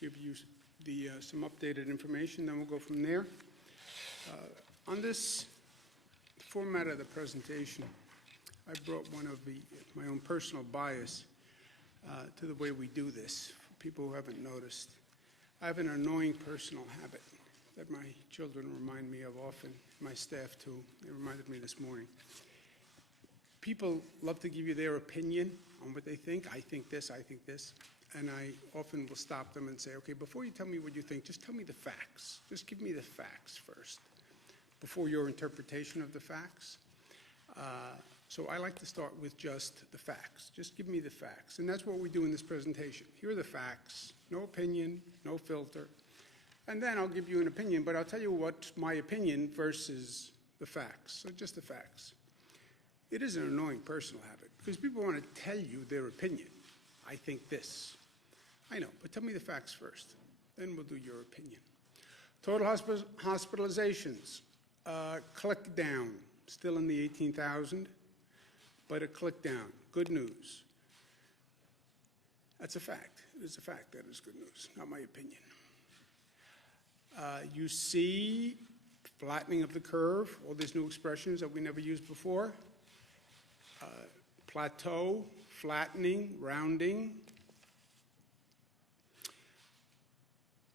give you some updated information, then we'll go from there. On this format of the presentation, I brought one of my own personal bias to the way we do this, for people who haven't noticed. I have an annoying personal habit that my children remind me of often, my staff too. They reminded me this morning. People love to give you their opinion on what they think. I think this, I think this. And I often will stop them and say, okay, before you tell me what you think, just tell me the facts. Just give me the facts first, before your interpretation of the facts. So I like to start with just the facts. Just give me the facts. And that's what we do in this presentation. Here are the facts. No opinion, no filter. And then I'll give you an opinion, but I'll tell you what's my opinion versus the facts. So just the facts. It is an annoying personal habit because people want to tell you their opinion. I think this. I know, but tell me the facts first. Then we'll do your opinion. Total hospitalizations, click down, still in the 18,000, but a click down. Good news. That's a fact. It is a fact. That is good news, not my opinion. You see flattening of the curve, all these new expressions that we never used before. Plateau, flattening, rounding.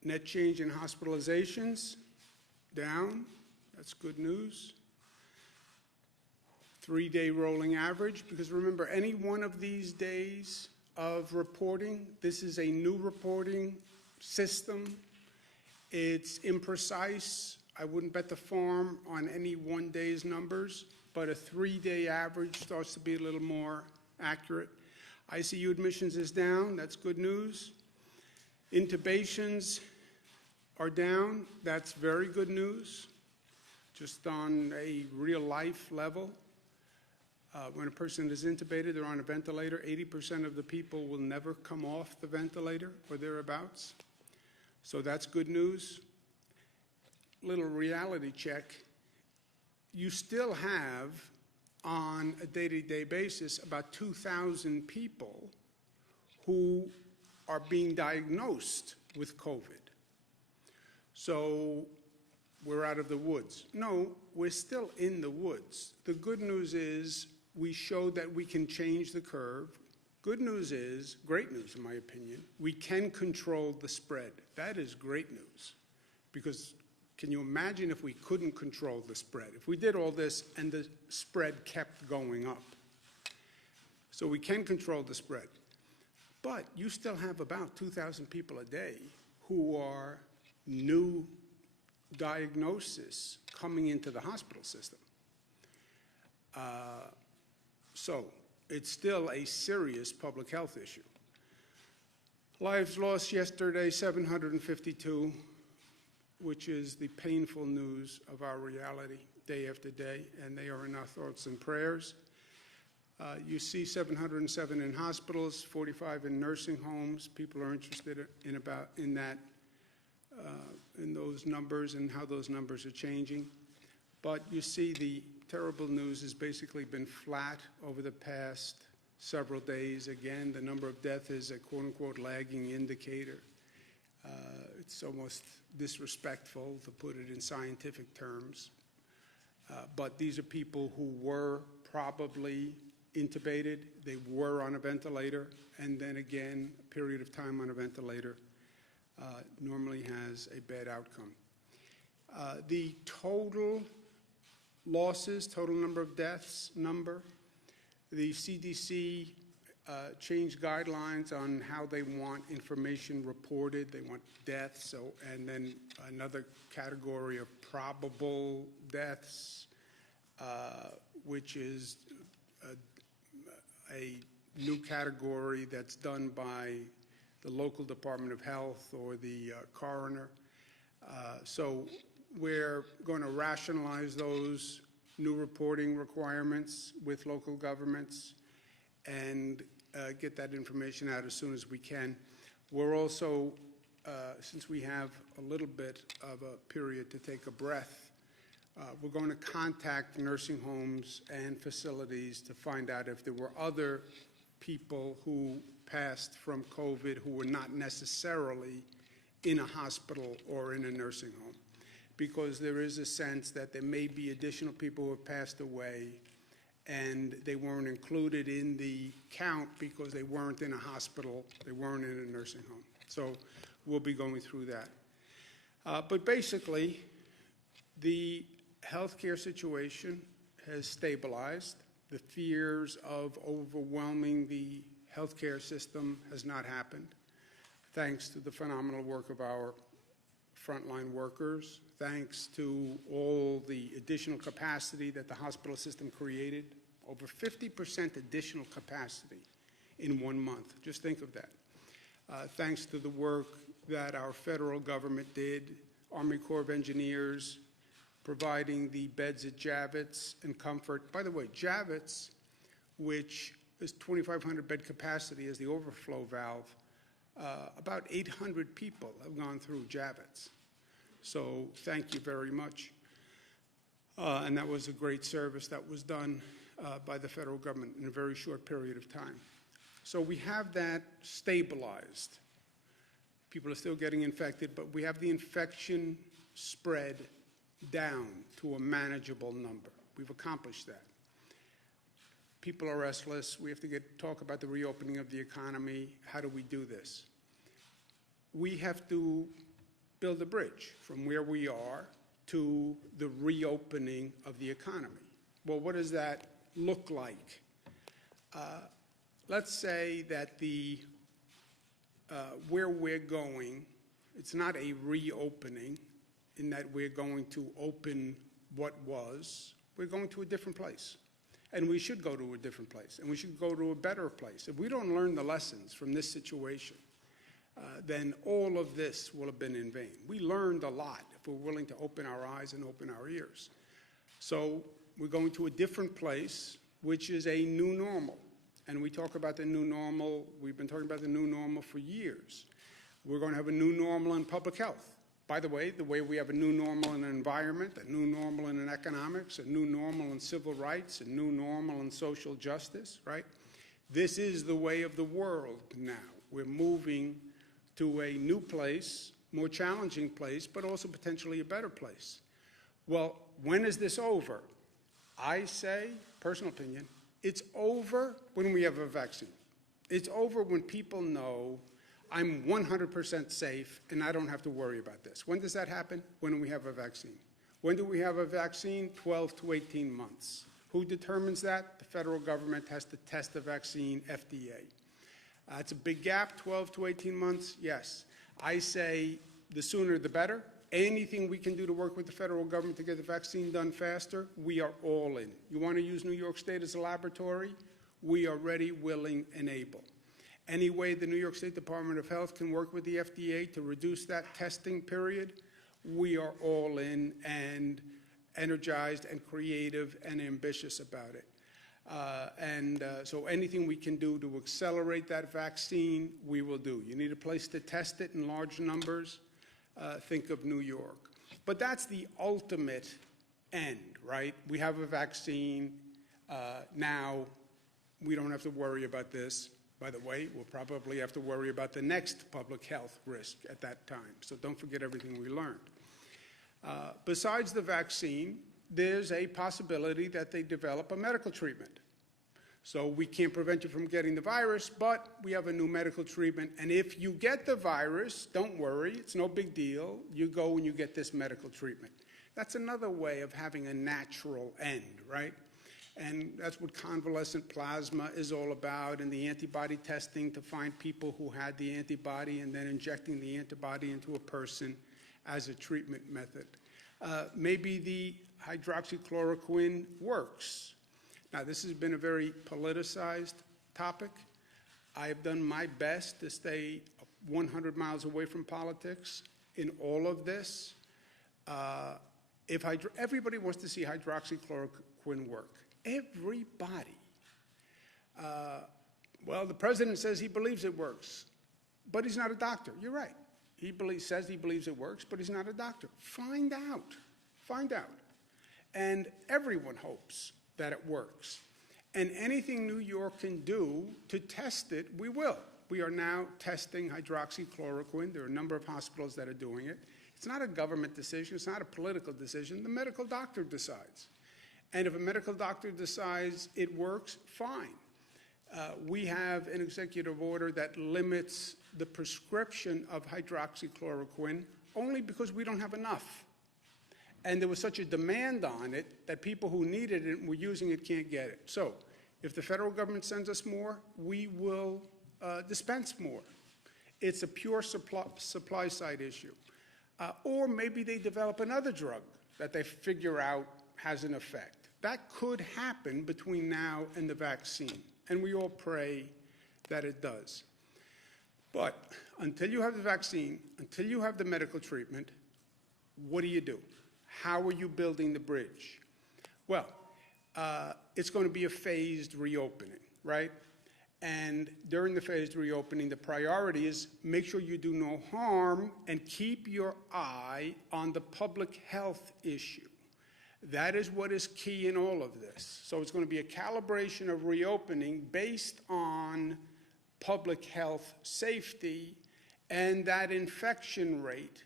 Net change in hospitalizations, down. That's good news. 3-day rolling average, because remember, any one of these days of reporting, this is a new reporting system. It's imprecise. I wouldn't bet the farm on any one day's numbers, but a 3-day average starts to be a little more accurate. ICU admissions is down. That's good news. Intubations are down. That's very good news, just on a real-life level. When a person is intubated, they're on a ventilator, 80% of the people will never come off the ventilator or thereabouts. So that's good news. Little reality check. You still have, on a day-to-day basis, about 2,000 people who are being diagnosed with COVID. So we're out of the woods. No, we're still in the woods. The good news is we showed that we can change the curve. Good news is, great news in my opinion, we can control the spread. That is great news, because can you imagine if we couldn't control the spread? If we did all this and the spread kept going up. So we can control the spread. But you still have about 2,000 people a day who are new diagnosis coming into the hospital system. So it's still a serious public health issue. Lives lost yesterday, 752, which is the painful news of our reality day after day, and they are in our thoughts and prayers. You see 707 in hospitals, 45 in nursing homes. People are interested in those numbers and how those numbers are changing. But you see the terrible news has basically been flat over the past several days. Again, the number of deaths is a quote-unquote lagging indicator. It's almost disrespectful to put it in scientific terms. But these are people who were probably intubated, they were on a ventilator, and then again, a period of time on a ventilator normally has a bad outcome. The total losses, total number of deaths number, the CDC changed guidelines on how they want information reported. They want deaths, and then another category of probable deaths, which is a new category that's done by the local Department of Health or the coroner. So we're going to rationalize those new reporting requirements with local governments and get that information out as soon as we can. We're also, since we have a little bit of a period to take a breath, we're going to contact nursing homes and facilities to find out if there were other people who passed from COVID who were not necessarily in a hospital or in a nursing home, because there is a sense that there may be additional people who have passed away and they weren't included in the count because they weren't in a hospital, they weren't in a nursing home. So we'll be going through that. But basically, the healthcare situation has stabilized. The fears of overwhelming the healthcare system has not happened, thanks to the phenomenal work of our frontline workers, thanks to all the additional capacity that the hospital system created, over 50% additional capacity in 1 month. Just think of that. Thanks to the work that our federal government did, Army Corps of Engineers, providing the beds at Javits and Comfort. By the way, Javits, which is 2,500 bed capacity as the overflow valve, about 800 people have gone through Javits. So thank you very much. And that was a great service that was done by the federal government in a very short period of time. So we have that stabilized. People are still getting infected, but we have the infection spread down to a manageable number. We've accomplished that. People are restless. We have to talk about the reopening of the economy. How do we do this? We have to build a bridge from where we are to the reopening of the economy. Well, what does that look like? Let's say that where we're going, it's not a reopening in that we're going to open what was. We're going to a different place. And we should go to a different place. And we should go to a better place. If we don't learn the lessons from this situation, then all of this will have been in vain. We learned a lot if we're willing to open our eyes and open our ears. So we're going to a different place, which is a new normal. And we talk about the new normal. We've been talking about the new normal for years. We're going to have a new normal in public health. By the way we have a new normal in an environment, a new normal in economics, a new normal in civil rights, a new normal in social justice, right? This is the way of the world now. We're moving to a new place, more challenging place, but also potentially a better place. Well, when is this over? I say, personal opinion, it's over when we have a vaccine. It's over when people know I'm 100% safe and I don't have to worry about this. When does that happen? When we have a vaccine. When do we have a vaccine? 12 to 18 months. Who determines that? The federal government has to test the vaccine, FDA. It's a big gap, 12 to 18 months, yes. I say the sooner the better. Anything we can do to work with the federal government to get the vaccine done faster, we are all in. You want to use New York State as a laboratory? We are ready, willing, and able. Any way the New York State Department of Health can work with the FDA to reduce that testing period, we are all in and energized and creative and ambitious about it. So anything we can do to accelerate that vaccine, we will do. You need a place to test it in large numbers. Think of New York. But that's the ultimate end, right? We have a vaccine. Now we don't have to worry about this. By the way, we'll probably have to worry about the next public health risk at that time. So don't forget everything we learned. Besides the vaccine, there's a possibility that they develop a medical treatment. So we can't prevent you from getting the virus, but we have a new medical treatment. And if you get the virus, don't worry, it's no big deal. You go and you get this medical treatment. That's another way of having a natural end, right? And that's what convalescent plasma is all about, and the antibody testing to find people who had the antibody and then injecting the antibody into a person as a treatment method. Maybe the hydroxychloroquine works. Now, this has been a very politicized topic. I have done my best to stay 100 miles away from politics in all of this. Everybody wants to see hydroxychloroquine work. Everybody. Well, the president says he believes it works, but he's not a doctor. You're right. He says he believes it works, but he's not a doctor. Find out. Find out. And everyone hopes that it works. And anything New York can do to test it, we will. we are now testing hydroxychloroquine. There are a number of hospitals that are doing it. It's not a government decision. It's not a political decision. The medical doctor decides. And if a medical doctor decides it works, fine. We have an executive order that limits the prescription of hydroxychloroquine only because we don't have enough. And there was such a demand on it that people who needed it and were using it can't get it. So if the federal government sends us more, we will dispense more. It's a pure supply side issue. Or maybe they develop another drug that they figure out has an effect. That could happen between now and the vaccine, and we all pray that it does. But until you have the vaccine, until you have the medical treatment, what do? How are you building the bridge? Well, it's going to be a phased reopening, right? And during the phased reopening, the priority is make sure you do no harm and keep your eye on the public health issue. That is what is key in all of this. So it's going to be a calibration of reopening based on public health safety and that infection rate,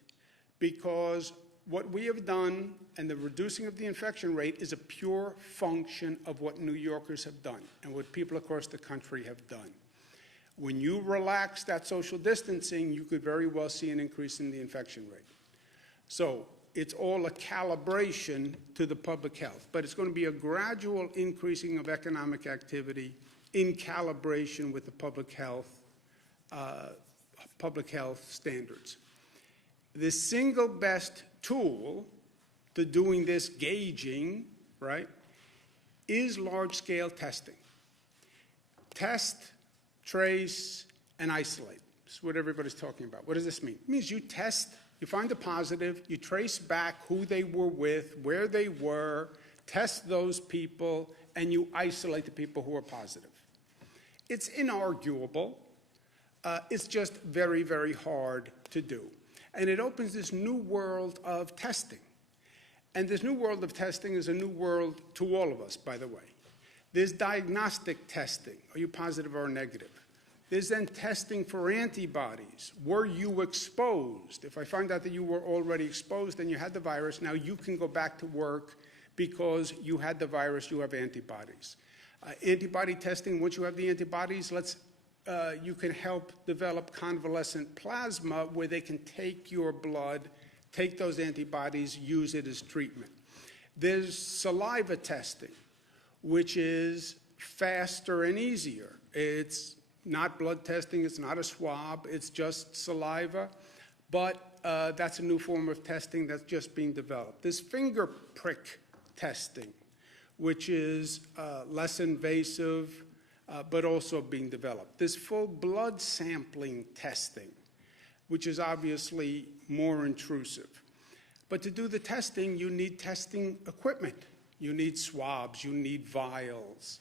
because what we have done and the reducing of the infection rate is a pure function of what New Yorkers have done and what people across the country have done. When you relax that social distancing, you could very well see an increase in the infection rate. So it's all a calibration to the public health, but it's going to be a gradual increasing of economic activity in calibration with the public health standards. The single best tool to doing this gauging, right, is large-scale testing. Test, trace, and isolate. This is what everybody's talking about. What does this mean? It means you test, you find a positive, you trace back who they were with, where they were, test those people, and you isolate the people who are positive. It's inarguable. It's just very, very hard to do. And it opens this new world of testing. And this new world of testing is a new world to all of us, by the way. There's diagnostic testing. Are you positive or negative? There's then testing for antibodies. Were you exposed? If I find out that you were already exposed and you had the virus, now you can go back to work because you had the virus, you have antibodies. Antibody testing, once you have the antibodies, you can help develop convalescent plasma where they can take your blood, take those antibodies, use it as treatment. There's saliva testing, which is faster and easier. It's not blood testing, it's not a swab, it's just saliva, but that's a new form of testing that's just being developed. There's finger prick testing, which is less invasive, but also being developed. There's full blood sampling testing, which is obviously more intrusive. But to do the testing, you need testing equipment. You need swabs, you need vials,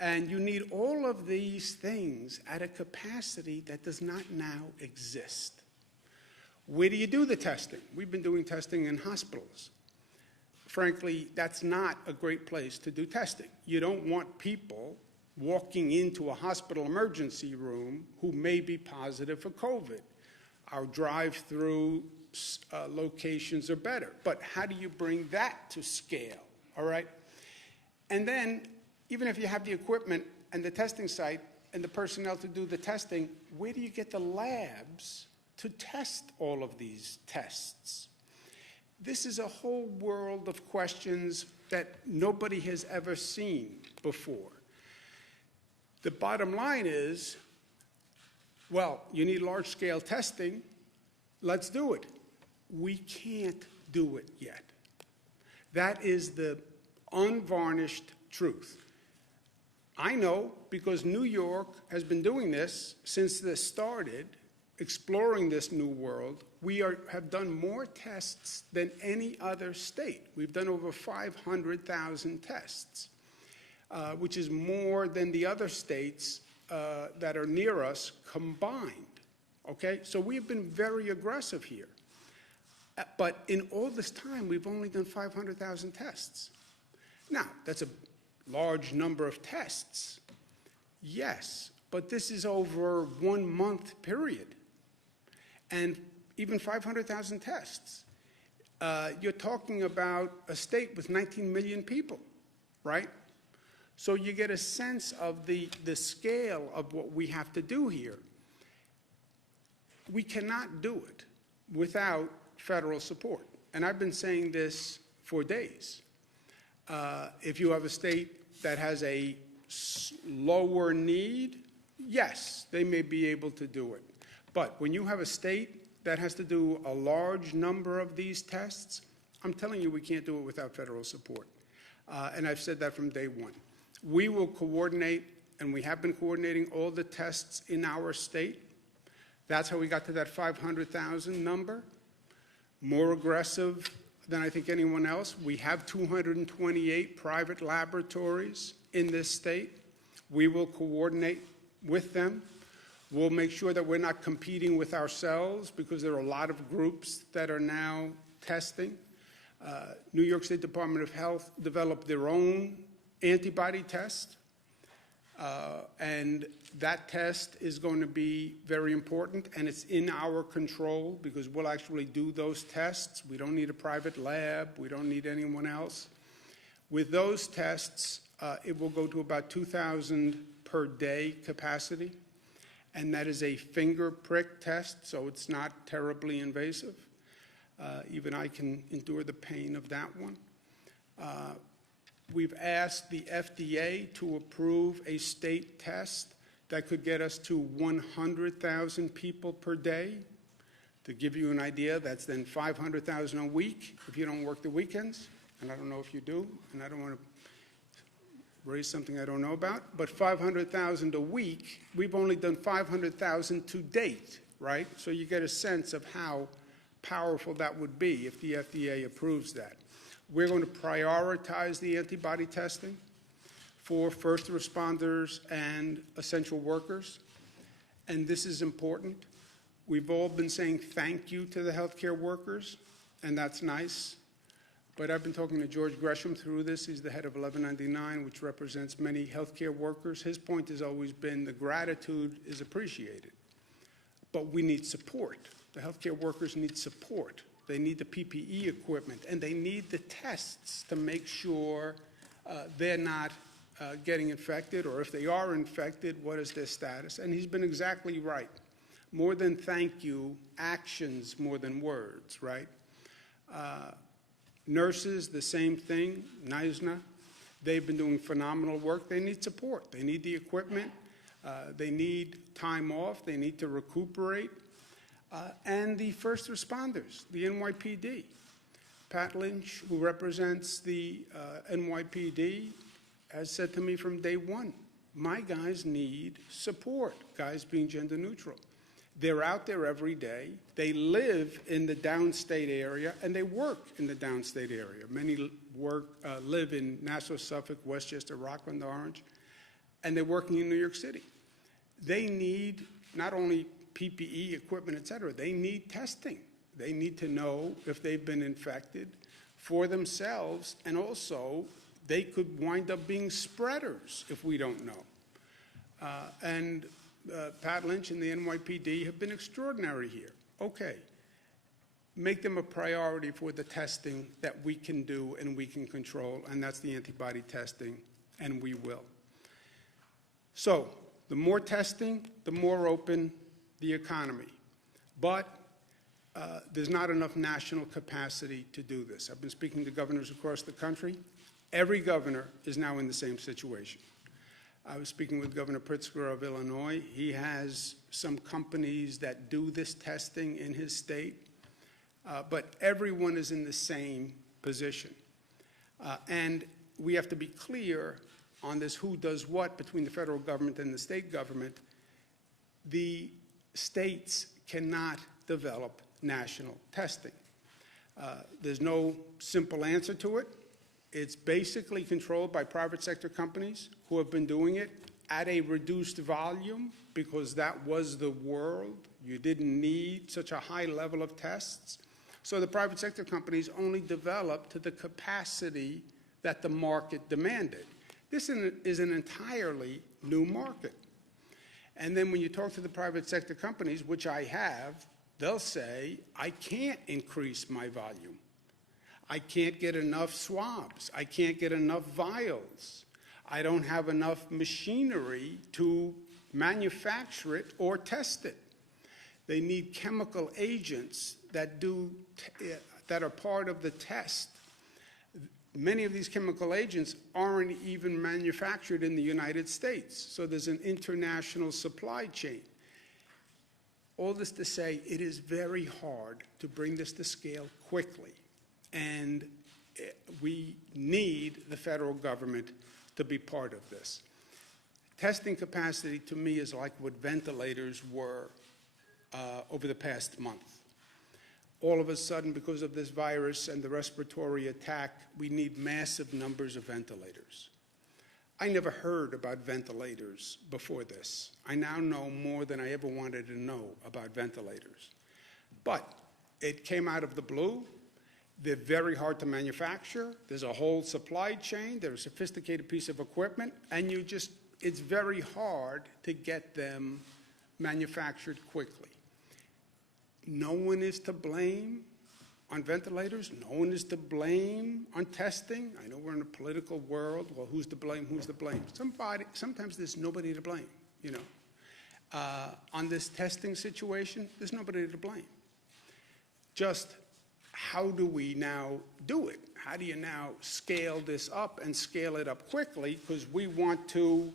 and you need all of these things at a capacity that does not now exist. Where do you do the testing? We've been doing testing in hospitals. Frankly, that's not a great place to do testing. You don't want people walking into a hospital emergency room who may be positive for COVID. Our drive-through locations are better. But how do you bring that to scale, all right? And then, even if you have the equipment and the testing site and the personnel to do the testing, where do you get the labs to test all of these tests? This is a whole world of questions that nobody has ever seen before. The bottom line is, well, you need large-scale testing. Let's do it. We can't do it yet. That is the unvarnished truth. I know because New York has been doing this since this started, exploring this new world. We have done more tests than any other state. We've done over 500,000 tests. Which is more than the other states that are near us combined, okay? So we've been very aggressive here. But in all this time, we've only done 500,000 tests. Now, that's a large number of tests, yes, but this is over 1 month period, and even 500,000 tests. You're talking about a state with 19 million people, right? So you get a sense of the scale of what we have to do here. We cannot do it without federal support. And I've been saying this for days. If you have a state that has a lower need, yes, they may be able to do it. But when you have a state that has to do a large number of these tests, I'm telling you we can't do it without federal support. And I've said that from day one. We will coordinate, and we have been coordinating all the tests in our state. That's how we got to that 500,000 number. More aggressive than I think anyone else. We have 228 private laboratories in this state. We will coordinate with them. We'll make sure that we're not competing with ourselves, because there are a lot of groups that are now testing. New York State Department of Health developed their own antibody test, and that test is going to be very important, and it's in our control because we'll actually do those tests. We don't need a private lab. We don't need anyone else. With those tests, it will go to about 2,000 per day capacity, and that is a finger prick test, so it's not terribly invasive. Even I can endure the pain of that one. We've asked the FDA to approve a state test that could get us to 100,000 people per day. To give you an idea, that's then 500,000 a week if you don't work the weekends, and I don't know if you do, and I don't want to raise something I don't know about, but 500,000 a week. We've only done 500,000 to date, right? So you get a sense of how powerful that would be if the FDA approves that. We're going to prioritize the antibody testing for first responders and essential workers, and this is important. We've all been saying thank you to the healthcare workers, and that's nice. But I've been talking to George Gresham through this. He's the head of 1199, which represents many healthcare workers. His point has always been the gratitude is appreciated, but we need support. The healthcare workers need support. They need the PPE equipment, and they need the tests to make sure they're not getting infected, or if they are infected, what is their status? And he's been exactly right. More than thank you, actions more than words, right? Nurses, the same thing, NISNA. They've been doing phenomenal work. They need support. They need the equipment. They need time off. They need to recuperate. And the first responders, the NYPD. Pat Lynch, who represents the NYPD, has said to me from day one, my guys need support, guys being gender neutral. They're out there every day. They live in the downstate area, and they work in the downstate area. Many live in Nassau, Suffolk, Westchester, Rockland, Orange, and they're working in New York City. They need not only PPE equipment, et cetera, they need testing. They need to know if they've been infected for themselves, and also they could wind up being spreaders if we don't know. Pat Lynch and the NYPD have been extraordinary here. Okay, make them a priority for the testing that we can do and we can control, and that's the antibody testing, and we will. So the more testing, the more open the economy. But there's not enough national capacity to do this. I've been speaking to governors across the country. Every governor is now in the same situation. I was speaking with Governor Pritzker of Illinois. He has some companies that do this testing in his state, but everyone is in the same position. And we have to be clear on this who does what between the federal government and the state government. The states cannot develop national testing. There's no simple answer to it. It's basically controlled by private sector companies who have been doing it at a reduced volume because that was the world. You didn't need such a high level of tests. So the private sector companies only developed to the capacity that the market demanded. This is an entirely new market. And then when you talk to the private sector companies, which I have, they'll say, I can't increase my volume. I can't get enough swabs. I can't get enough vials. I don't have enough machinery to manufacture it or test it. They need chemical agents that are part of the test. Many of these chemical agents aren't even manufactured in the United States, so there's an international supply chain. All this to say, it is very hard to bring this to scale quickly, and we need the federal government to be part of this. Testing capacity, to me, is like what ventilators were over the past month. All of a sudden, because of this virus and the respiratory attack, we need massive numbers of ventilators. I never heard about ventilators before this. I now know more than I ever wanted to know about ventilators. But it came out of the blue. They're very hard to manufacture. There's a whole supply chain. They're a sophisticated piece of equipment, and it's very hard to get them manufactured quickly. No one is to blame on ventilators. No one is to blame on testing. I know we're in a political world. Well, who's to blame? Who's to blame? Sometimes there's nobody to blame, you know. On this testing situation, there's nobody to blame. Just how do we now do it? How do you now scale this up and scale it up quickly? Because we want to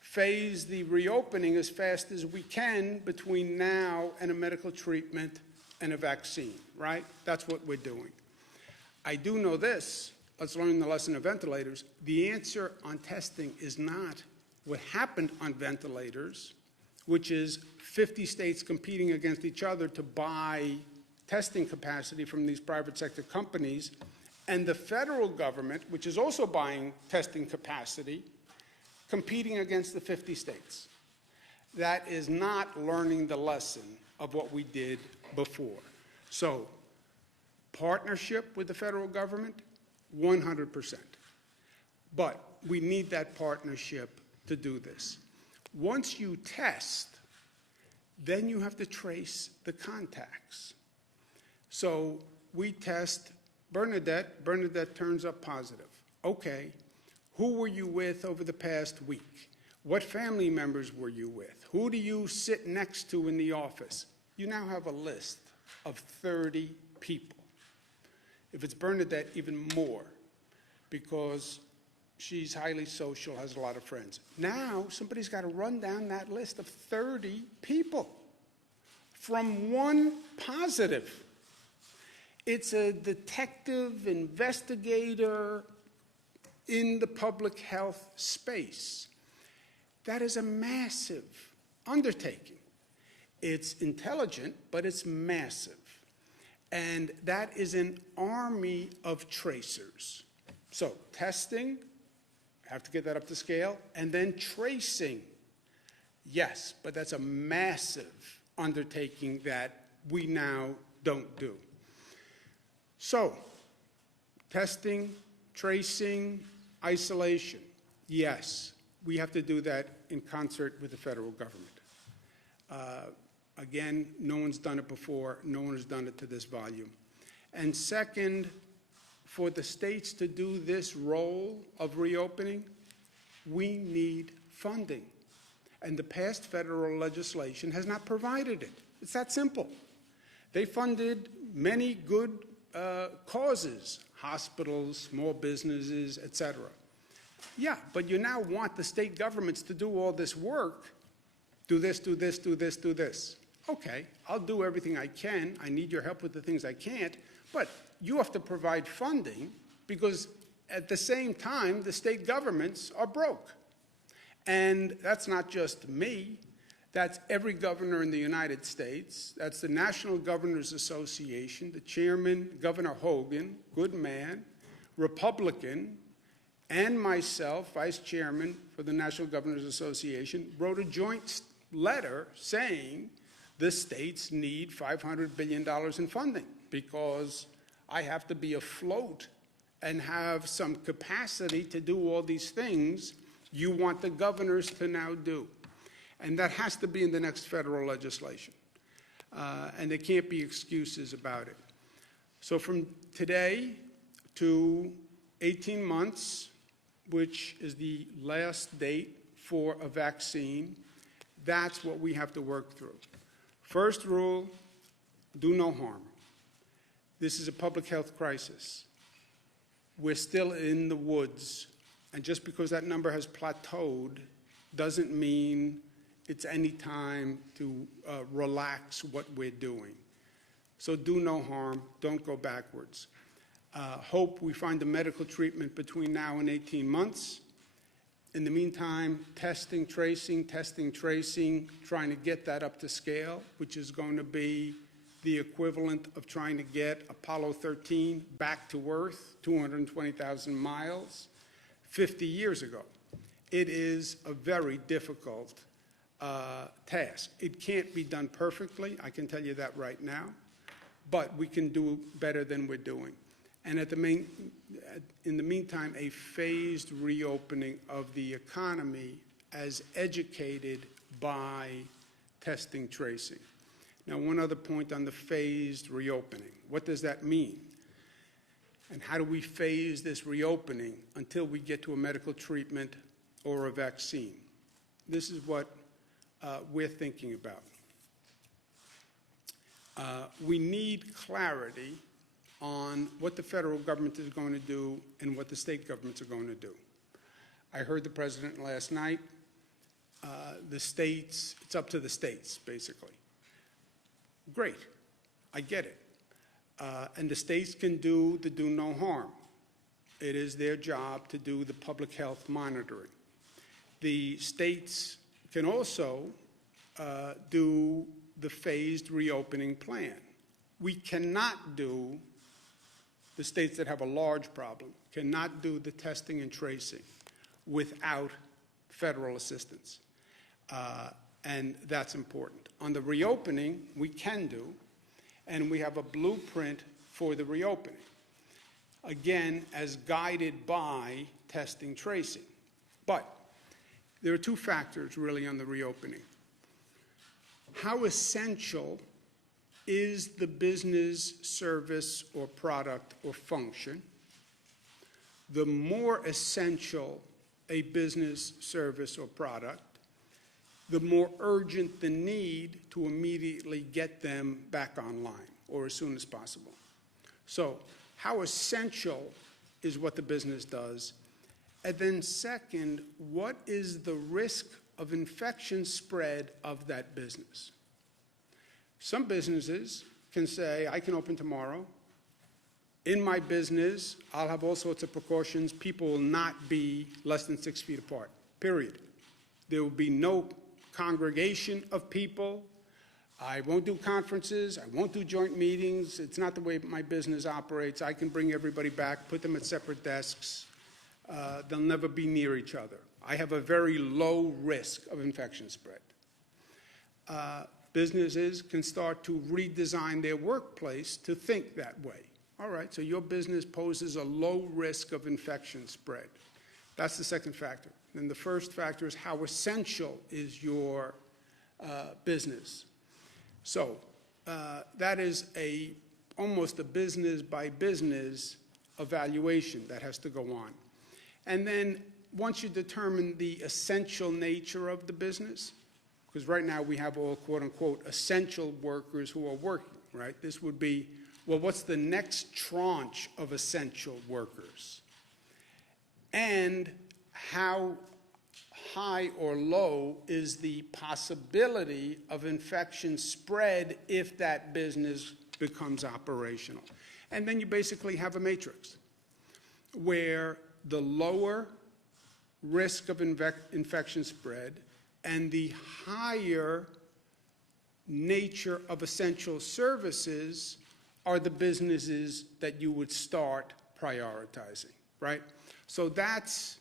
phase the reopening as fast as we can between now and a medical treatment and a vaccine, right? That's what we're doing. I do know this. Let's learn the lesson of ventilators. The answer on testing is not what happened on ventilators, which is 50 states competing against each other to buy testing capacity from these private sector companies, and the federal government, which is also buying testing capacity, competing against the 50 states. That is not learning the lesson of what we did before. So, partnership with the federal government, 100%. But we need that partnership to do this. Once you test, then you have to trace the contacts. So we test Bernadette. Bernadette turns up positive. Okay. Who were you with over the past week? What family members were you with? Who do you sit next to in the office? You now have a list of 30 people. If it's Bernadette, even more, because she's highly social, has a lot of friends. Now, somebody's got to run down that list of 30 people from one positive. It's a detective, investigator in the public health space. That is a massive undertaking. It's intelligent, but it's massive. And that is an army of tracers. So testing, have to get that up to scale, and then tracing. Yes, but that's a massive undertaking that we now don't do. So, testing, tracing, isolation. Yes, we have to do that in concert with the federal government. Again, no one's done it before. No one has done it to this volume. And second, for the states to do this role of reopening, we need funding. And the past federal legislation has not provided it. It's that simple. They funded many good causes, hospitals, small businesses, etc. Yeah, but you now want the state governments to do all this work. Do this, do this, do this, do this. Okay, I'll do everything I can. I need your help with the things I can't. But you have to provide funding because at the same time, the state governments are broke. And that's not just me. That's every governor in the United States. That's the National Governors Association. The chairman, Governor Hogan, good man, Republican, and myself, vice chairman for the National Governors Association, wrote a joint letter saying the states need $500 billion in funding because I have to be afloat and have some capacity to do all these things you want the governors to now do. And that has to be in the next federal legislation. And there can't be excuses about it. So from today to 18 months, which is the last date for a vaccine, that's what we have to work through. First rule, do no harm. This is a public health crisis. We're still in the woods, and just because that number has plateaued doesn't mean it's any time to relax what we're doing. So do no harm, don't go backwards. Hope we find a medical treatment between now and 18 months. In the meantime, testing, tracing, trying to get that up to scale, which is going to be the equivalent of trying to get Apollo 13 back to Earth, 220,000 miles, 50 years ago. It is a very difficult task. It can't be done perfectly, I can tell you that right now, but we can do better than we're doing. And in the meantime, a phased reopening of the economy as educated by testing, tracing. Now, one other point on the phased reopening. What does that mean? And how do we phase this reopening until we get to a medical treatment or a vaccine? This is what we're thinking about. We need clarity on what the federal government is going to do and what the state governments are going to do. I heard the president last night. The states, it's up to the states, basically. Great, I get it. And the states can do the do no harm. It is their job to do the public health monitoring. The states can also do the phased reopening plan. We cannot do, the states that have a large problem, cannot do the testing and tracing without federal assistance. And that's important. On the reopening, we can do, and we have a blueprint for the reopening. Again, as guided by testing, tracing. But there are two factors really on the reopening. How essential is the business, service, or product or function? The more essential a business, service, or product, the more urgent the need to immediately get them back online or as soon as possible. So how essential is what the business does? And then second, what is the risk of infection spread of that business? Some businesses can say, I can open tomorrow. In my business, I'll have all sorts of precautions. People will not be less than 6 feet apart, period. There will be no congregation of people. I won't do conferences. I won't do joint meetings. It's not the way my business operates. I can bring everybody back, put them at separate desks. They'll never be near each other. I have a very low risk of infection spread. Businesses can start to redesign their workplace to think that way. All right, so your business poses a low risk of infection spread. That's the second factor. Then the first factor is how essential is your business. So that is almost a business by business evaluation that has to go on. And then once you determine the essential nature of the business, because right now we have all quote-unquote essential workers who are working, right? This would be, well, what's the next tranche of essential workers? And how high or low is the possibility of infection spread if that business becomes operational? And then you basically have a matrix where the lower risk of infection spread and the higher nature of essential services are the businesses that you would start prioritizing, right? So that's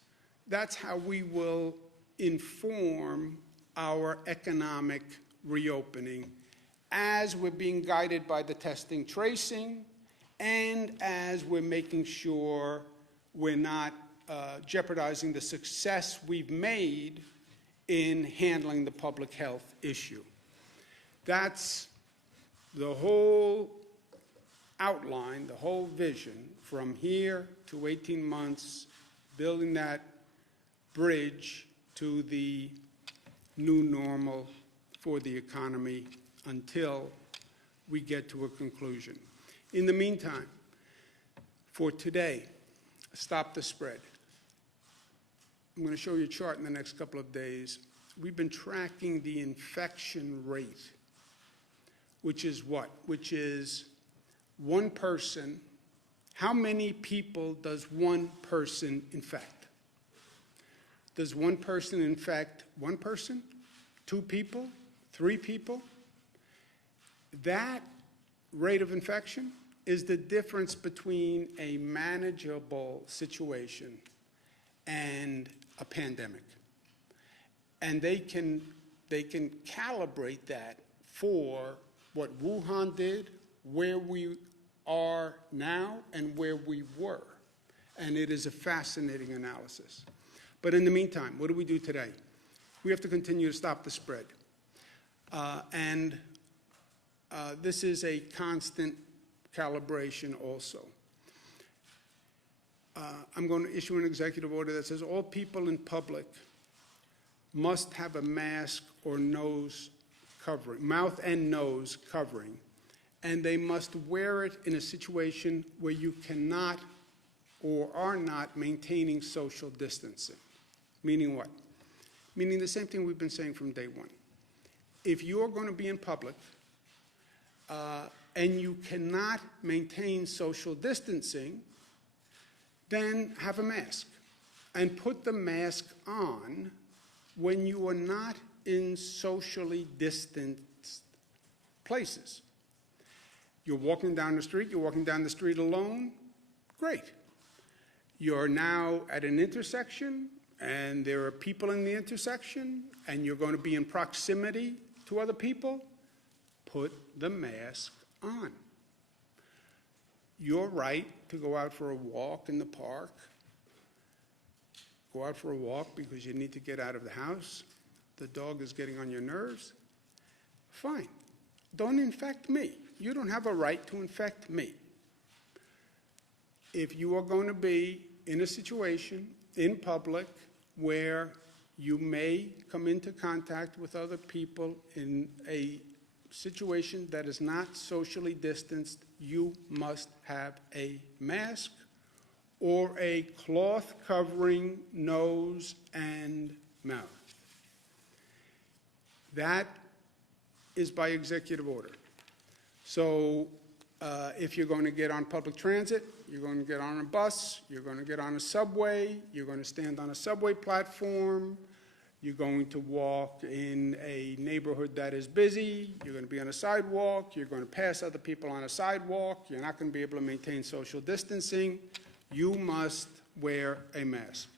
how we will inform our economic reopening as we're being guided by the testing, tracing, and as we're making sure we're not jeopardizing the success we've made in handling the public health issue. That's the whole outline, the whole vision from here to 18 months, building that bridge to the new normal for the economy until we get to a conclusion. In the meantime, for today, stop the spread. I'm going to show you a chart in the next couple of days. We've been tracking the infection rate, which is what? Which is one person. How many people does one person infect? Does one person infect one person, 2 people, 3 people? That rate of infection is the difference between a manageable situation and a pandemic. And they can calibrate that for what Wuhan did, where we are now, and where we were. And it is a fascinating analysis. But in the meantime, what do we do today? We have to continue to stop the spread. This is a constant calibration also. I'm going to issue an executive order that says all people in public must have a mask or nose covering, mouth and nose covering, and they must wear it in a situation where you cannot or are not maintaining social distancing. Meaning what? Meaning the same thing we've been saying from day one. If you're going to be in public and you cannot maintain social distancing, then have a mask. And put the mask on when you are not in socially distanced places. You're walking down the street alone, great. You're now at an intersection, and there are people in the intersection, and you're going to be in proximity to other people, put the mask on. Your right to go out for a walk in the park, go out for a walk because you need to get out of the house, the dog is getting on your nerves, fine. Don't infect me. You don't have a right to infect me. If you are going to be in a situation in public where you may come into contact with other people in a situation that is not socially distanced, you must have a mask or a cloth covering nose and mouth. That is by executive order. So if you're going to get on public transit, you're going to get on a bus, you're going to get on a subway, you're going to stand on a subway platform, you're going to walk in a neighborhood that is busy, you're going to be on a sidewalk, you're going to pass other people on a sidewalk, you're not going to be able to maintain social distancing, you must wear a mask.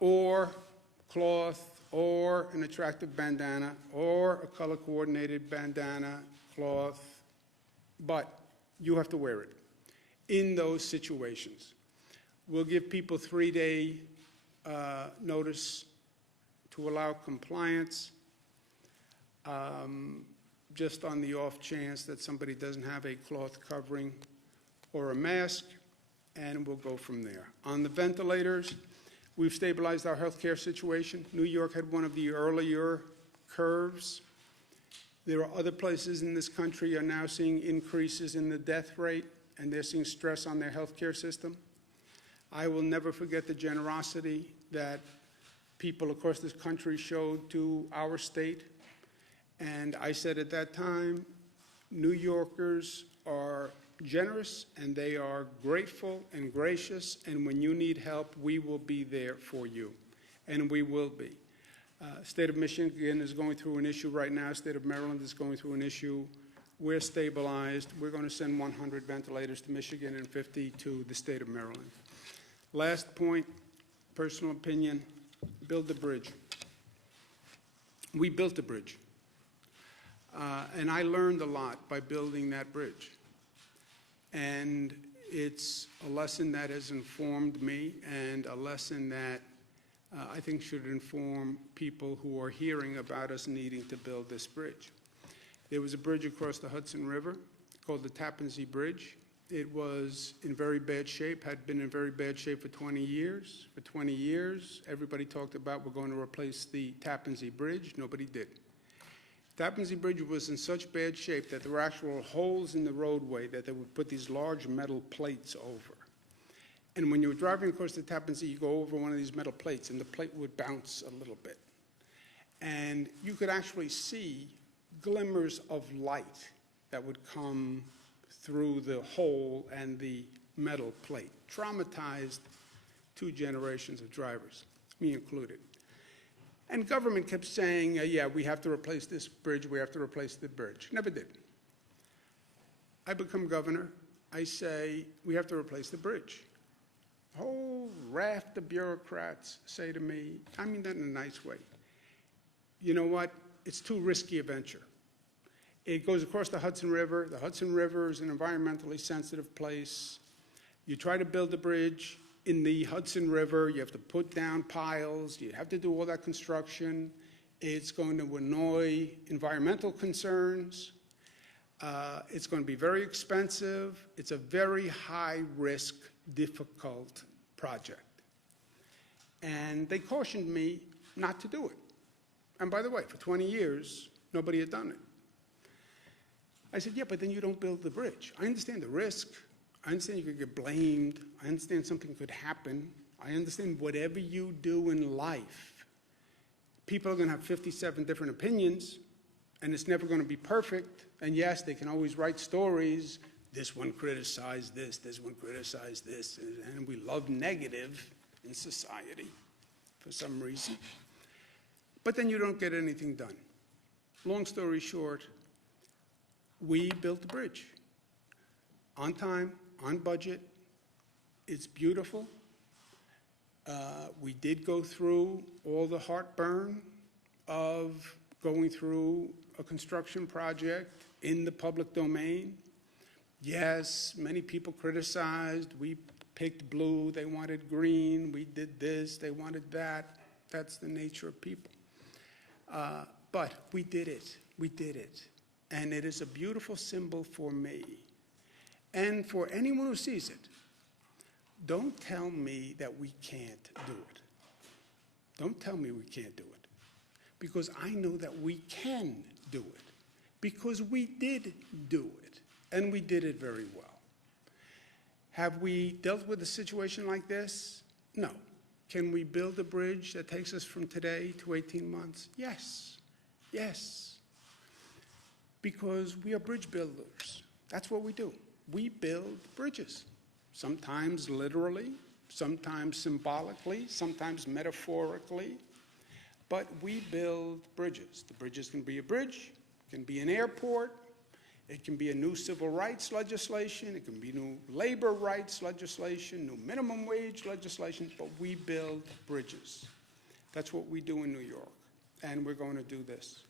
Or cloth, or an attractive bandana, or a color-coordinated bandana, cloth, but you have to wear it in those situations. We'll give people 3-day notice to allow compliance, just on the off chance that somebody doesn't have a cloth covering or a mask, and we'll go from there. On the ventilators, we've stabilized our healthcare situation. New York had one of the earlier curves. There are other places in this country are now seeing increases in the death rate, and they're seeing stress on their healthcare system. I will never forget the generosity that people across this country showed to our state. And I said at that time, New Yorkers are generous and they are grateful and gracious, and when you need help, we will be there for you. And we will be. State of Michigan is going through an issue right now. State of Maryland is going through an issue. We're stabilized. We're going to send 100 ventilators to Michigan and 50 to the state of Maryland. Last point, personal opinion, build the bridge. We built a bridge. And I learned a lot by building that bridge. And it's a lesson that has informed me and a lesson that I think should inform people who are hearing about us needing to build this bridge. There was a bridge across the Hudson River called the Tappan Zee Bridge. It was in very bad shape, had been in very bad shape for 20 years. For 20 years, everybody talked about we're going to replace the Tappan Zee Bridge. Nobody did. Tappan Zee Bridge was in such bad shape that there were actual holes in the roadway that they would put these large metal plates over. And when you were driving across the Tappan Zee, you go over one of these metal plates, and the plate would bounce a little bit. And you could actually see glimmers of light that would come through the hole and the metal plate. Traumatized 2 generations of drivers, me included. And government kept saying, yeah, we have to replace this bridge, we have to replace the bridge. Never did. I become governor, I say, we have to replace the bridge. A whole raft of bureaucrats say to me, I mean that in a nice way, you know what, it's too risky a venture. It goes across the Hudson River. The Hudson River is an environmentally sensitive place. You try to build a bridge in the Hudson River, you have to put down piles, you have to do all that construction. It's going to annoy environmental concerns. It's going to be very expensive. It's a very high-risk, difficult project. And they cautioned me not to do it. And by the way, for 20 years, nobody had done it. I said, yeah, but then you don't build the bridge. I understand the risk. I understand you could get blamed. I understand something could happen. I understand whatever you do in life, people are going to have 57 different opinions, and it's never going to be perfect. And yes, they can always write stories. This one criticized this one criticized this, and we love negative in society for some reason. But then you don't get anything done. Long story short, we built the bridge on time, on budget. It's beautiful. We did go through all the heartburn of going through a construction project in the public domain. Yes, many people criticized. We picked blue, they wanted green. We did this, they wanted that. That's the nature of people. But we did it. We did it. And it is a beautiful symbol for me. And for anyone who sees it, don't tell me that we can't do it. Don't tell me we can't do it. Because I know that we can do it. Because we did do it. And we did it very well. Have we dealt with a situation like this? No. Can we build a bridge that takes us from today to 18 months? Yes. Yes. Because we are bridge builders. That's what we do. We build bridges, sometimes literally, sometimes symbolically, sometimes metaphorically, but we build bridges. The bridges can be a bridge, can be an airport, it can be a new civil rights legislation, it can be new labor rights legislation, new minimum wage legislation, but we build bridges. That's what we do in New York, and we're going to do this.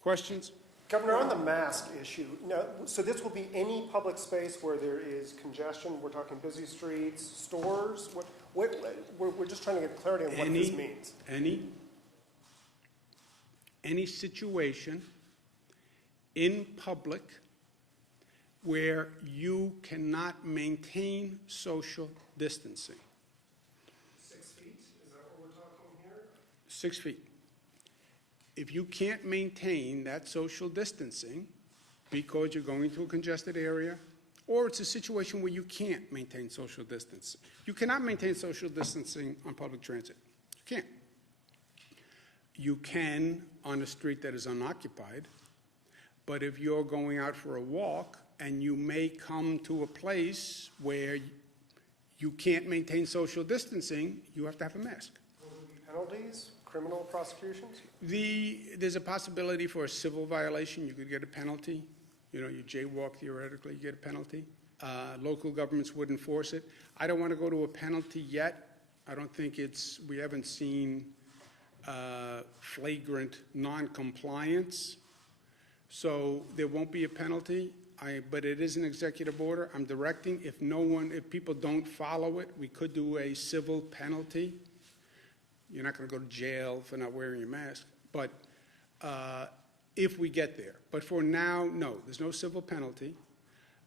Questions? Governor, on the mask issue, now, so this will be any public space where there is congestion? We're talking busy streets, stores? We're just trying to get clarity on what this means. Any situation in public where you cannot maintain social distancing. 6 feet? Is that what we're talking here? 6 feet. If you can't maintain that social distancing because you're going to a congested area, or it's a situation where you can't maintain social distancing. You cannot maintain social distancing on public transit. You can't. You can on a street that is unoccupied, but if you're going out for a walk and you may come to a place where you can't maintain social distancing, you have to have a mask. Will there be penalties? Criminal prosecutions? There's a possibility for a civil violation. You could get a penalty. You know, you jaywalk theoretically, you get a penalty. Local governments would enforce it. I don't want to go to a penalty yet. I don't think we haven't seen flagrant non-compliance. So there won't be a penalty, but it is an executive order. I'm directing if people don't follow it, we could do a civil penalty. You're not going to go to jail for not wearing your mask. But if we get there. But for now, no, there's no civil penalty.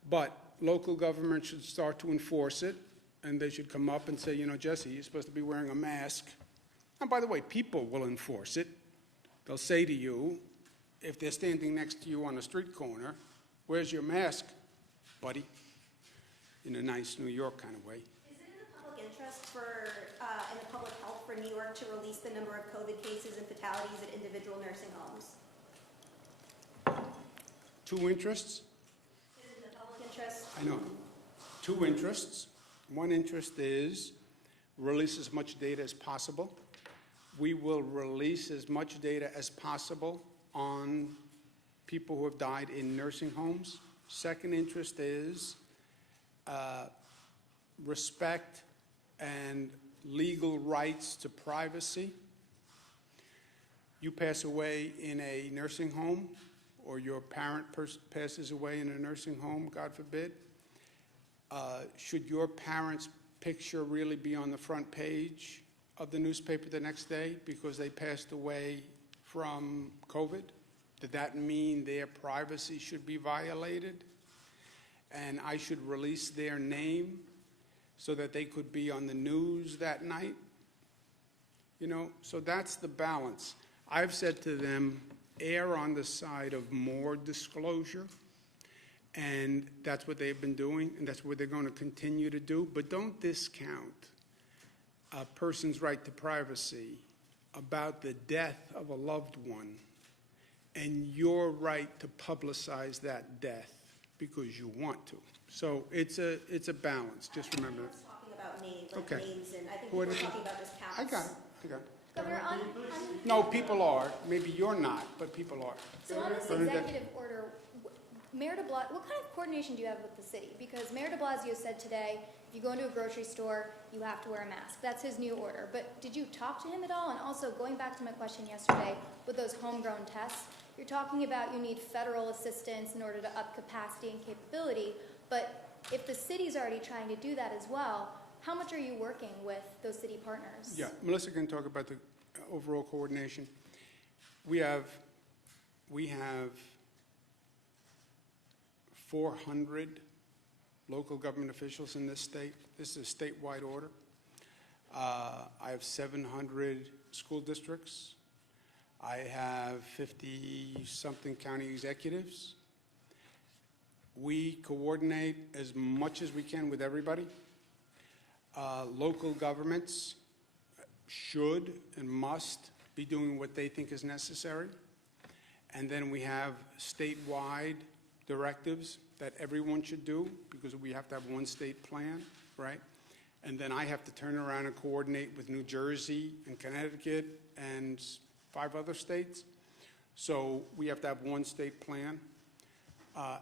But local government should start to enforce it, and they should come up and say, you know, Jesse, you're supposed to be wearing a mask. And by the way, people will enforce it. They'll say to you, if they're standing next to you on a street corner, where's your mask, buddy? In a nice New York kind of way. Is it in the public interest in the public health for New York to release the number of COVID cases and fatalities at individual nursing homes? Two interests? Is it in the public interest? I know. Two interests. One interest is release as much data as possible. We will release as much data as possible on people who have died in nursing homes. Second interest is respect and legal rights to privacy. You pass away in a nursing home, or your parent passes away in a nursing home, God forbid. Should your parent's picture really be on the front page of the newspaper the next day because they passed away from COVID? Did that mean their privacy should be violated? And I should release their name so that they could be on the news that night? You know, so that's the balance. I've said to them, err on the side of more disclosure, and that's what they've been doing, and that's what they're going to continue to do. But don't discount a person's right to privacy about the death of a loved one and your right to publicize that death because you want to. So it's a balance. Just remember that. I was talking about names, like Okay. names, and I think people were talking about just counts. I got it. Governor, on No, people are. Maybe you're not, but people are. so on this executive order, Mayor de Blasio, what kind of coordination do you have with the city? Because Mayor de Blasio said today, if you go into a grocery store, you have to wear a mask. That's his new order. But did you talk to him at all? And also, going back to my question yesterday with those homegrown tests, you're talking about you need federal assistance in order to up capacity and capability. But if the city's already trying to do that as well, how much are you working with those city partners? Yeah, Melissa can talk about the overall coordination. We have 400 local government officials in this state. This is a statewide order. I have 700 school districts. I have 50-something county executives. We coordinate as much as we can with everybody. Local governments should and must be doing what they think is necessary. And then we have statewide directives that everyone should do because we have to have one state plan, right? And then I have to turn around and coordinate with New Jersey and Connecticut and 5 other states. So we have to have one state plan.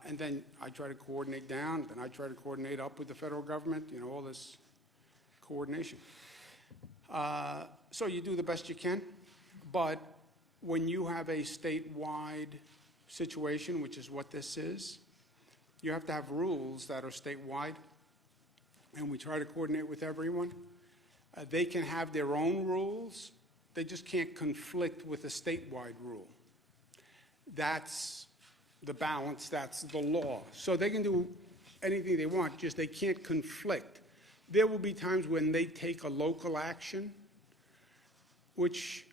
And then I try to coordinate down, then I try to coordinate up with the federal government, you know, all this coordination. So you do the best you can, but when you have a statewide situation, which is what this is, you have to have rules that are statewide, and we try to coordinate with everyone. They can have their own rules, they just can't conflict with a statewide rule. That's the balance, that's the law. So they can do anything they want, just they can't conflict. There will be times when they take a local action, which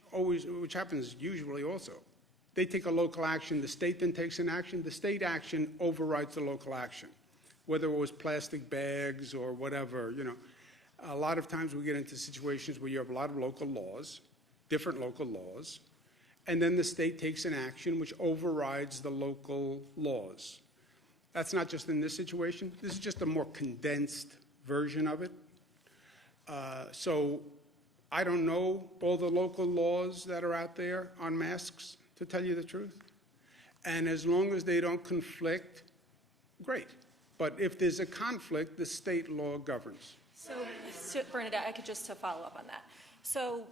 happens usually also. They take a local action, the state then takes an action, the state action overrides the local action, whether it was plastic bags or whatever, you know. A lot of times we get into situations where you have a lot of local laws, different local laws, and then the state takes an action which overrides the local laws. That's not just in this situation. This is just a more condensed version of it. So I don't know all the local laws that are out there on masks, to tell you the truth. And as long as they don't conflict, great. But if there's a conflict, the state law governs. So Bernadette, I could just to follow up on that. So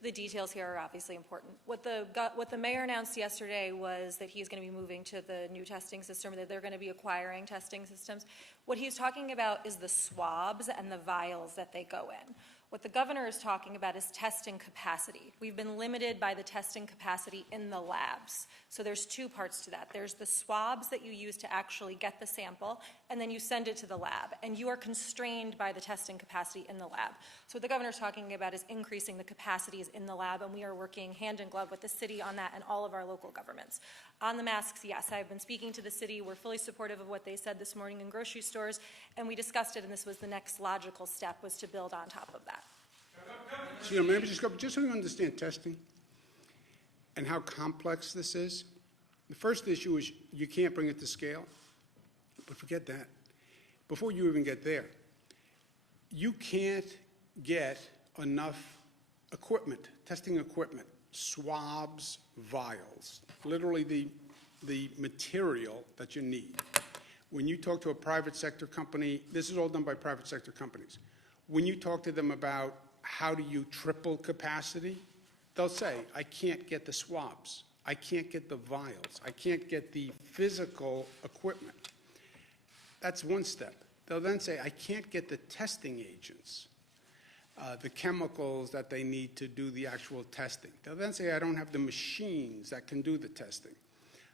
the details here are obviously important. What the mayor announced yesterday was that he's going to be moving to the new testing system, that they're going to be acquiring testing systems. What he's talking about is the swabs and the vials that they go in. What the governor is talking about is testing capacity. We've been limited by the testing capacity in the labs. So there's two parts to that. There's the swabs that you use to actually get the sample, and then you send it to the lab. And you are constrained by the testing capacity in the lab. So what the governor's talking about is increasing the capacities in the lab, and we are working hand in glove with the city on that and all of our local governments. On the masks, yes, I've been speaking to the city. We're fully supportive of what they said this morning in grocery stores, and we discussed it, and this was the next logical step, was to build on top of that. So, maybe just so you understand testing and how complex this is. The first issue is you can't bring it to scale, but forget that. Before you even get there, you can't get enough equipment, testing equipment, swabs, vials, literally the material that you need. When you talk to a private sector company, this is all done by private sector companies. When you talk to them about how do you triple capacity, they'll say, I can't get the swabs, I can't get the vials, I can't get the physical equipment. That's one step. They'll then say, I can't get the testing agents, the chemicals that they need to do the actual testing. They'll then say, I don't have the machines that can do the testing.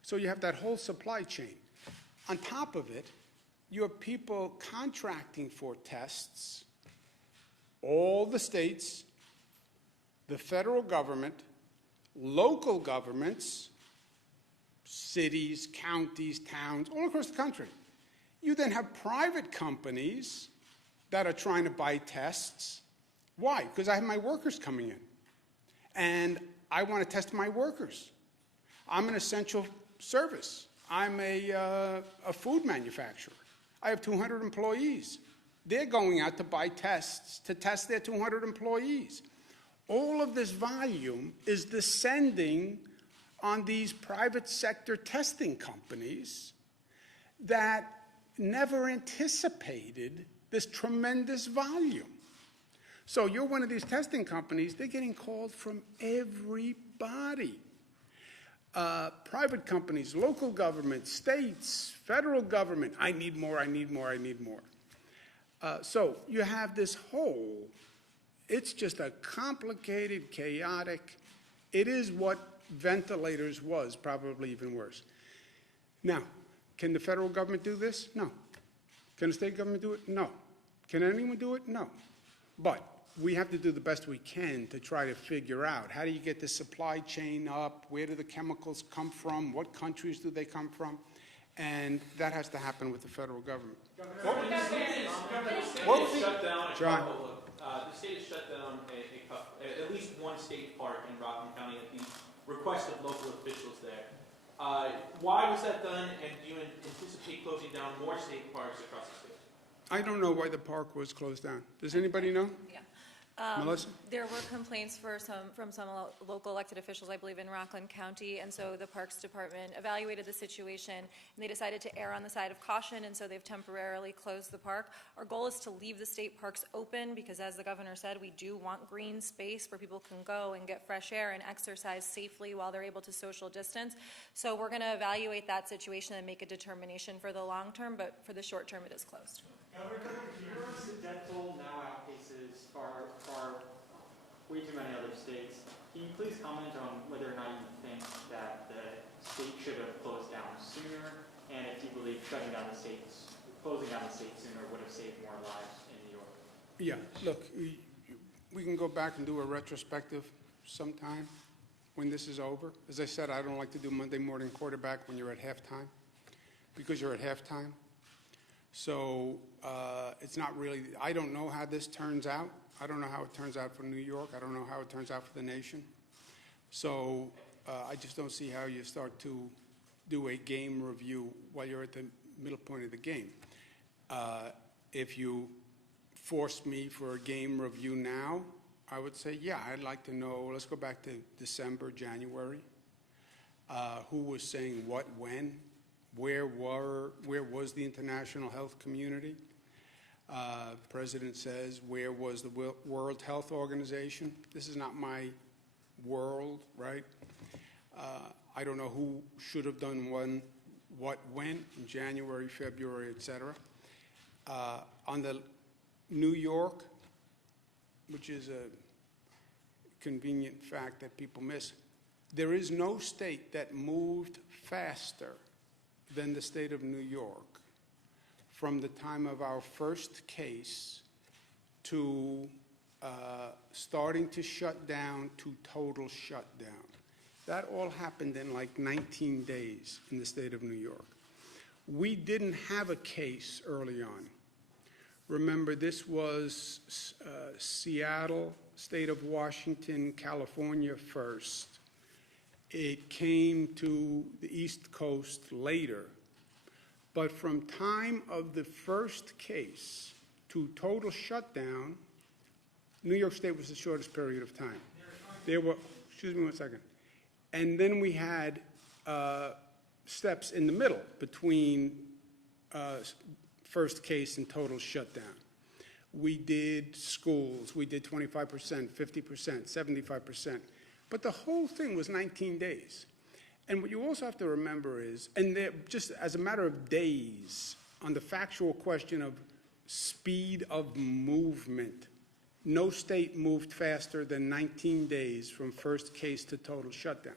So you have that whole supply chain. On top of it, you have people contracting for tests, all the states, the federal government, local governments, cities, counties, towns, all across the country. You then have private companies that are trying to buy tests. Why? Because I have my workers coming in, and I want to test my workers. I'm an essential service. I'm a food manufacturer. I have 200 employees. They're going out to buy tests to test their 200 employees. All of this volume is descending on these private sector testing companies that never anticipated this tremendous volume. So you're one of these testing companies, they're getting called from everybody. Private companies, local government, states, federal government, I need more, I need more, I need more. So you have this whole, it's just a complicated, chaotic, it is what ventilators was, probably even worse. Now, can the federal government do this? No. Can the state government do it? No. Can anyone do it? No. But we have to do the best we can to try to figure out how do you get the supply chain up, where do the chemicals come from, what countries do they come from, and that has to happen with the federal government. The state has shut down at least one state park in Rockland County at the request of local officials there. Why was that done, and do you anticipate closing down more state parks across the state? I don't know why the park was closed down. Does anybody know? Yeah. Melissa? There were complaints from some local elected officials, I believe, in Rockland County, and so the Parks Department evaluated the situation, and they decided to err on the side of caution, and so they've temporarily closed the park. Our goal is to leave the state parks open because, as the governor said, we do want green space where people can go and get fresh air and exercise safely while they're able to social distance. So we're going to evaluate that situation and make a determination for the long term, but for the short term, it is closed. Your death toll now outpaces far way too many other states. Can you please comment on whether or not you think that the state should have closed down sooner, and if you believe closing down the state sooner would have saved more lives in New York? Yeah, look, we can go back and do a retrospective sometime when this is over. As I said, I don't like to do Monday morning quarterback when you're at halftime, because you're at halftime. So it's not really, I don't know how this turns out. I don't know how it turns out for New York. I don't know how it turns out for the nation. So I just don't see how you start to do a game review while you're at the middle point of the game. If you forced me for a game review now, I would say, yeah, I'd like to know, let's go back to December, January. Who was saying what, when? Where was the international health community? The president says, where was the World Health Organization? This is not my world, right? I don't know who should have done what, when, in January, February, et cetera. On the New York, which is a convenient fact that people miss. There is no state that moved faster than the state of New York from the time of our first case to starting to shut down to total shutdown. That all happened in like 19 days in the state of New York. We didn't have a case early on. Remember, this was Seattle, state of Washington, California first. It came to the East Coast later. But from time of the first case to total shutdown, New York State was the shortest period of time. There were, excuse me one second. And then we had steps in the middle between first case and total shutdown. We did schools, we did 25%, 50%, 75%. But the whole thing was 19 days. And what you also have to remember is, and just as a matter of days, on the factual question of speed of movement, no state moved faster than 19 days from first case to total shutdown.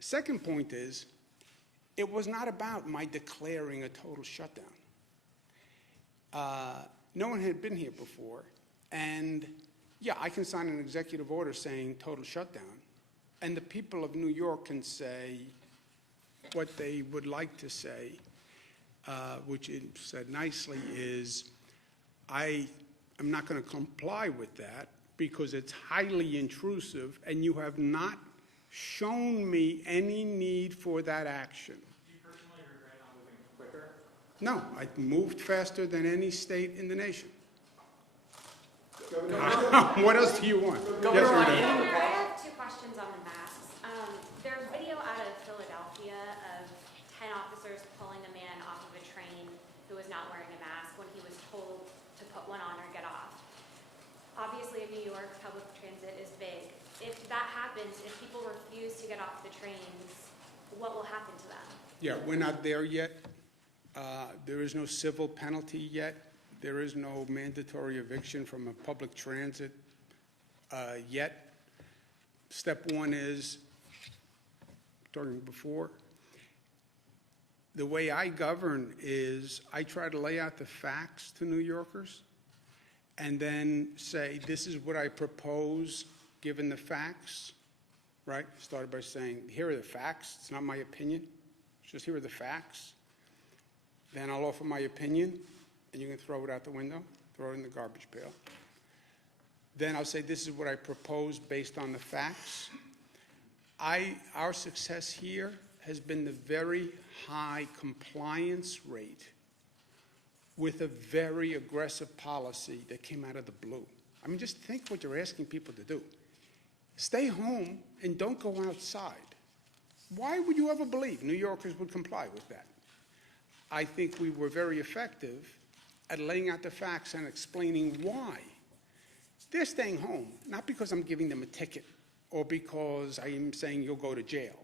Second point is, it was not about my declaring a total shutdown. No one had been here before, and yeah, I can sign an executive order saying total shutdown, and the people of New York can say what they would like to say, which is said nicely is, I am not going to comply with that because it's highly intrusive and you have not shown me any need for that action. Do you personally regret not moving quicker? No, I moved faster than any state in the nation. What else do you want? Yes, Governor, Renee? I have two questions on the masks. There's video out of Philadelphia of 10 officers pulling a man off of a train who was not wearing a mask when he was told to put one on or get off. Obviously, in New York, public transit is big. If that happens, if people refuse to get off the trains, what will happen to them? Yeah, we're not there yet. There is no civil penalty yet. There is no mandatory eviction from a public transit yet. Step one is, talking before, the way I govern is I try to lay out the facts to New Yorkers and then say, this is what I propose given the facts, right? Started by saying, here are the facts. It's not my opinion. It's just here are the facts. Then I'll offer my opinion, and you can throw it out the window, throw it in the garbage pail. Then I'll say, this is what I propose based on the facts. Our success here has been the very high compliance rate with a very aggressive policy that came out of the blue. I mean, just think what you're asking people to do. Stay home and don't go outside. Why would you ever believe New Yorkers would comply with that? I think we were very effective at laying out the facts and explaining why. They're staying home, not because I'm giving them a ticket or because I am saying you'll go to jail.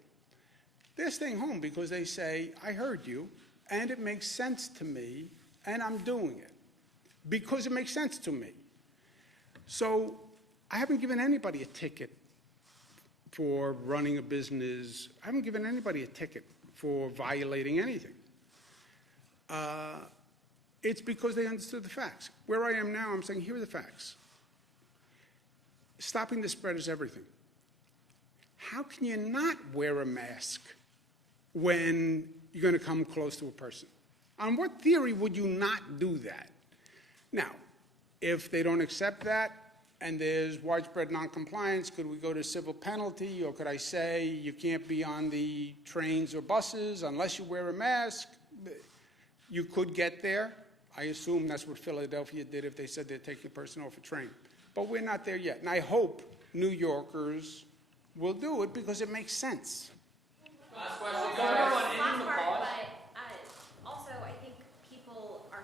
They're staying home because they say, I heard you, and it makes sense to me, and I'm doing it because it makes sense to me. So I haven't given anybody a ticket for running a business. I haven't given anybody a ticket for violating anything. It's because they understood the facts. Where I am now, I'm saying, here are the facts. Stopping the spread is everything. How can you not wear a mask when you're going to come close to a person? On what theory would you not do that? Now, if they don't accept that and there's widespread noncompliance, could we go to civil penalty, or could I say you can't be on the trains or buses unless you wear a mask? You could get there. I assume that's what Philadelphia did if they said they're taking a person off a train. But we're not there yet. And I hope New Yorkers will do it because it makes sense. Last question. Last part, but also I think people are,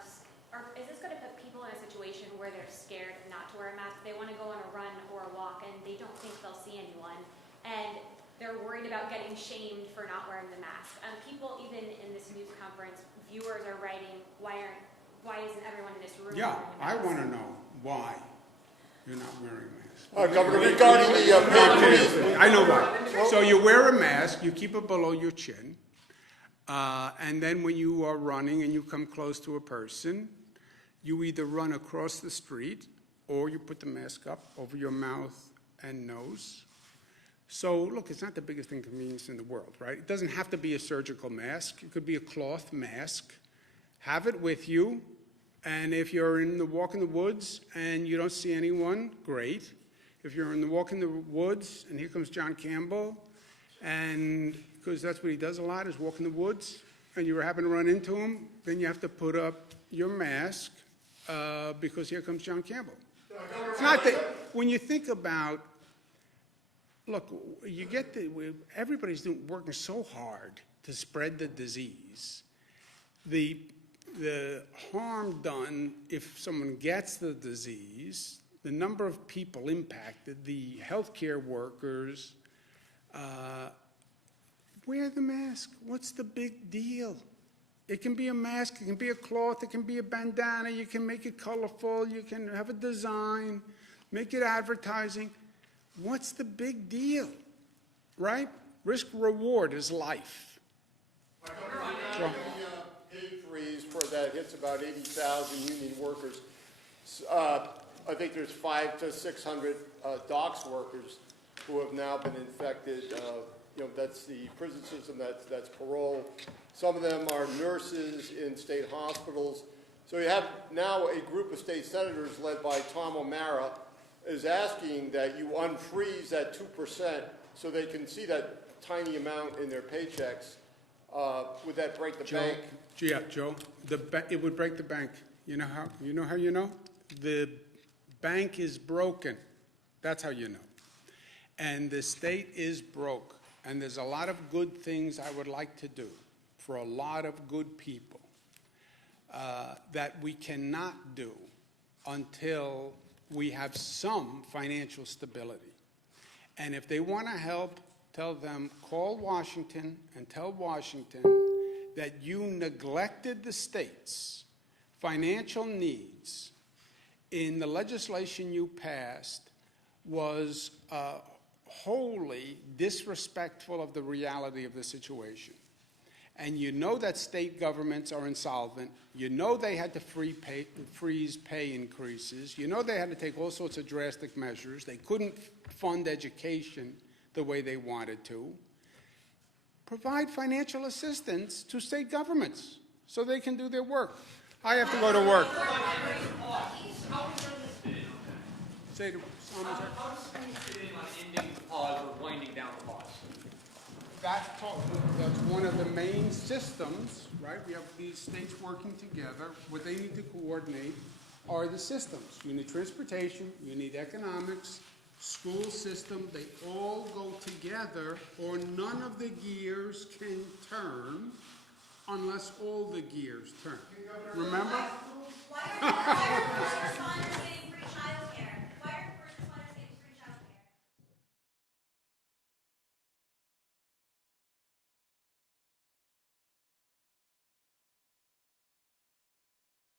is this going to put people in a situation where they're scared not to wear a mask? They want to go on a run or a walk and they don't think they'll see anyone. And they're worried about getting shamed for not wearing the mask. People, even in this news conference, viewers are writing, why isn't everyone in this room Yeah, wearing a mask? I want to know why. You're not wearing a mask. Governor, regarding the pay freeze, I know why. So you wear a mask, you keep it below your chin, and then when you are running and you come close to a person, you either run across the street or you put the mask up over your mouth and nose. So, look, it's not the biggest inconvenience in the world, right? It doesn't have to be a surgical mask. It could be a cloth mask. Have it with you, and if you're walk in the woods and you don't see anyone, great. If you're in the walk in the woods and here comes John Campbell, and because that's what he does a lot is walk in the woods, and you happen to run into him, then you have to put up your mask because here comes John Campbell. It's not that when you think about, look, you get everybody's working so hard to spread the disease. The harm done if someone gets the disease, the number of people impacted, the healthcare workers, wear the mask. What's the big deal? It can be a mask, it can be a cloth, it can be a bandana, you can make it colorful, you can have a design, make it advertising. What's the big deal, right? Risk reward is life. the pay freeze for that hits about 80,000 union workers. I think there's 500 to 600 docks workers who have now been infected. That's the prison system, that's parole. Some of them are nurses in state hospitals. So you have now a group of state senators led by Tom O'Mara is asking that you unfreeze that 2% so they can see that tiny amount in their paychecks. Would that break the bank? Yeah, Joe, it would break the bank. You know how you know? The bank is broken. That's how you know. And the state is broke. And there's a lot of good things I would like to do for a lot of good people that we cannot do until we have some financial stability. And if they want to help, tell them, call Washington and tell Washington that you neglected the state's financial needs in the legislation you passed was wholly disrespectful of the reality of the situation. And you know that state governments are insolvent. You know they had to freeze pay increases. You know they had to take all sorts of drastic measures. They couldn't fund education the way they wanted to. Provide financial assistance to state governments so they can do their work. I have to go to work. Say to someone. How does it fit in on ending the pause or winding down the pause? That's one of the main systems, right? We have these states working together. What they need to coordinate are the systems. You need transportation, you need economics, school system. They all go together, or none of the gears can turn unless all the gears turn. Remember?